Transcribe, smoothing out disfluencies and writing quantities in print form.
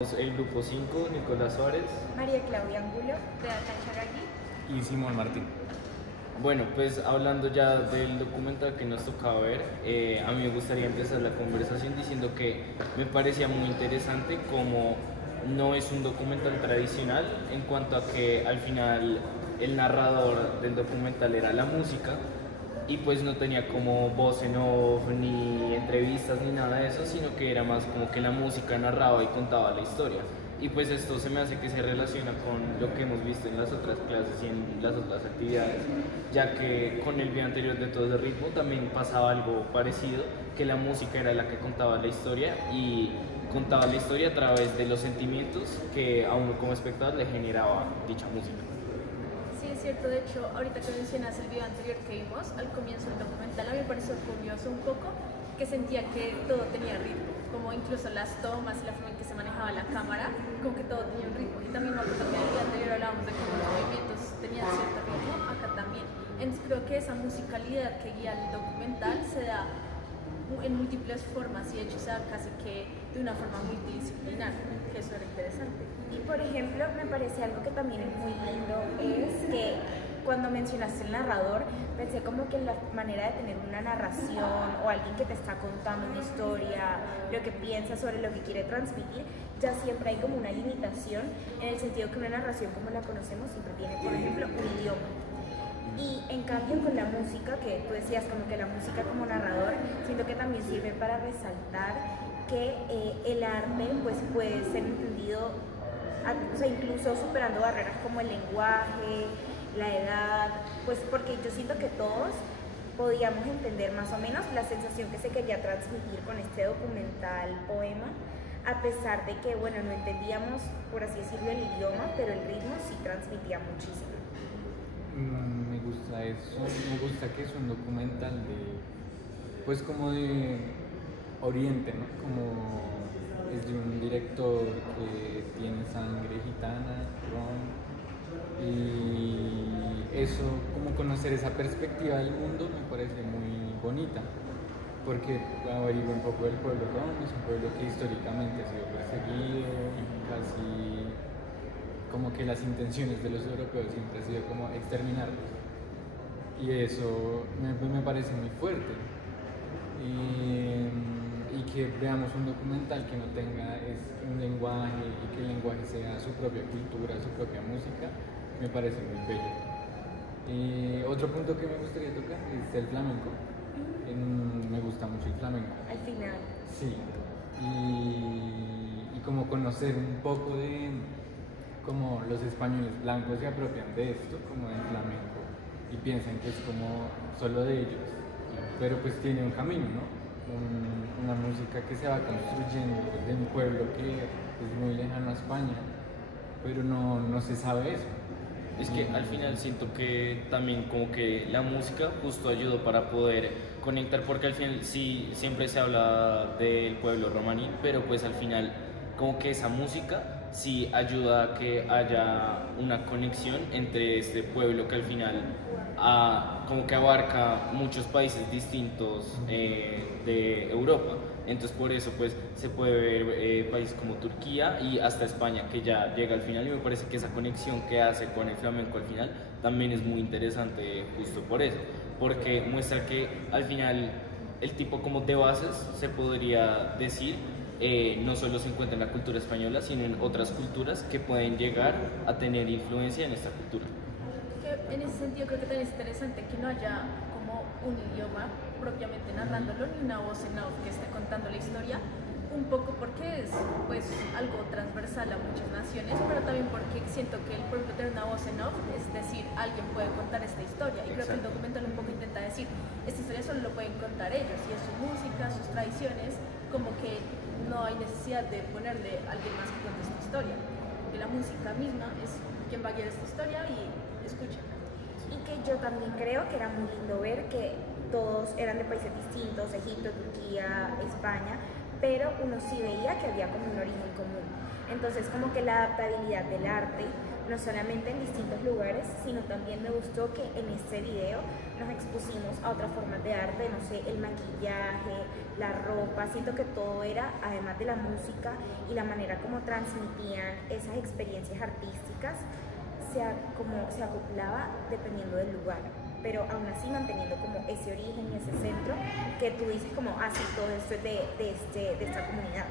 El grupo 5, Nicolás Suárez. María Claudia Angulo, Beata Charagui y Simón Martín. Bueno, pues hablando ya del documental que nos tocaba ver, a mí me gustaría empezar la conversación diciendo que me parecía muy interesante como no es un documental tradicional en cuanto a que al final el narrador del documental era la música y pues no tenía como voz en off ni entrevistas ni nada de eso, sino que era más como que la música narraba y contaba la historia. Y pues esto se me hace que se relaciona con lo que hemos visto en las otras clases y en las otras actividades, ya que con el video anterior de Todo de Ritmo también pasaba algo parecido, que la música era la que contaba la historia y contaba la historia a través de los sentimientos que a uno como espectador le generaba dicha música. Sí, es cierto, de hecho, ahorita que mencionas el video anterior que vimos, al comienzo del documental, a mí me pareció curioso un poco que sentía que todo tenía ritmo, como incluso las tomas y la forma en que se manejaba la cámara, como que todo tenía un ritmo. Y también me acuerdo que en el video anterior hablábamos de cómo los movimientos tenían cierto ritmo, acá también. Entonces creo que esa musicalidad que guía el documental se da en múltiples formas y de hecho se da casi que de una forma multidisciplinar, que eso era interesante. Y por ejemplo, me parece algo que también es muy lindo, es que cuando mencionaste el narrador, pensé como que la manera de tener una narración o alguien que te está contando una historia, lo que piensa sobre lo que quiere transmitir, ya siempre hay como una limitación en el sentido que una narración como la conocemos siempre tiene, por ejemplo, un idioma. Y en cambio con la música, que tú decías como que la música como narrador, siento que también sirve para resaltar que el arte pues puede ser entendido, o sea, incluso superando barreras como el lenguaje, la edad, pues porque yo siento que todos podíamos entender más o menos la sensación que se quería transmitir con este documental poema, a pesar de que, bueno, no entendíamos, por así decirlo, el idioma, pero el ritmo sí transmitía muchísimo. Me gusta eso, me gusta que es un documental de, pues como de Oriente, ¿no? Como es de un director que tiene sangre gitana, ron, y eso, como conocer esa perspectiva del mundo me parece muy bonita, porque averiguo un poco del pueblo rom, es un pueblo que históricamente ha sido perseguido y casi como que las intenciones de los europeos siempre ha sido como exterminarlos, y eso me parece muy fuerte, y que veamos un documental que no tenga un lenguaje y que el lenguaje sea su propia cultura, su propia música, me parece muy bello. Y otro punto que me gustaría tocar es el flamenco. Me gusta mucho el flamenco. Al final. Sí, y como conocer un poco de cómo los españoles blancos se apropian de esto, como del flamenco, y piensan que es como solo de ellos, pero pues tiene un camino, ¿no? Una música que se va construyendo de un pueblo que es muy lejano a España, pero no se sabe eso. Es que al final siento que también como que la música justo ayudó para poder conectar, porque al final sí siempre se habla del pueblo romaní, pero pues al final como que esa música sí ayuda a que haya una conexión entre este pueblo que al final como que abarca muchos países distintos de Europa. Entonces por eso pues se puede ver países como Turquía y hasta España que ya llega al final, y me parece que esa conexión que hace con el flamenco al final también es muy interesante justo por eso, porque muestra que al final el tipo como de bases se podría decir no solo se encuentra en la cultura española, sino en otras culturas que pueden llegar a tener influencia en esta cultura. Que en ese sentido creo que también es interesante que no haya como un idioma propiamente narrándolo, ni una voz en off que esté contando la historia, un poco porque es pues algo transversal a muchas naciones, pero también porque siento que el propio tener una voz en off, es decir, alguien puede contar esta historia, y creo que el documental un poco intenta decir, esta historia solo lo pueden contar ellos, y es su música, sus tradiciones, como que no hay necesidad de ponerle a alguien más que cuente esta historia, porque la música misma es quien va a guiar esta historia y escucha. Y que yo también creo que era muy lindo ver que todos eran de países distintos, Egipto, Turquía, España, pero uno sí veía que había como un origen común. Entonces como que la adaptabilidad del arte no solamente en distintos lugares, sino también me gustó que en este video nos expusimos a otras formas de arte, no sé, el maquillaje, la ropa, siento que todo era, además de la música y la manera como transmitían esas experiencias artísticas, como se acoplaba dependiendo del lugar, pero aún así manteniendo como ese origen y ese centro que tú dices como, así todo esto es de esta comunidad.